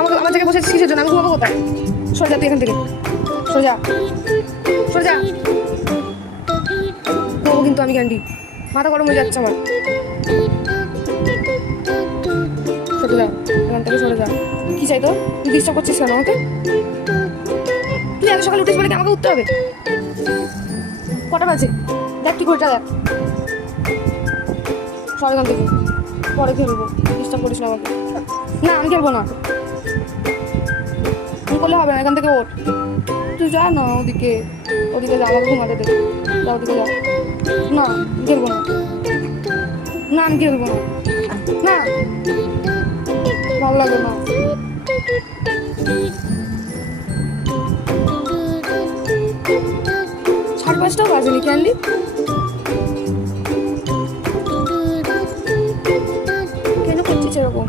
আমাকে আমার জায়গায় বসে কিসের জন্য? আমি ঘুমাবো কোথায়? সরে যা তুই এখান থেকে, সরে যা, সরে যা। ঘুমাবো কিন্তু আমি ক্যান্ডি, মাথা গরম হয়ে যাচ্ছে আমার। সরে যা এখান থেকে, সরে যা। কি চাই তোর? তুই ডিস্টার্ব করছিস কেন আমাকে? তুই এত সকালে উঠিস বলে কি আমাকে উঠতে হবে? কটা বাজে দেখ, কি ঘড়িটা দেখ। সর এখান থেকে, পরে খেলবো, ডিস্টার্ব করিস না আমাকে। না আমি খেলবো না, আমি করলে হবে না, এখান থেকে ওঠ। তুই যা না ওদিকে, ওদিকে যা, আমাকে ঘুমাতে দে, যা ওদিকে যা। না আমি খেলবো না, না আমি খেলবো না, না ভালো লাগে না। 5:30টাও বাজেনি ক্যান্ডি। কেন করছিস এরকম?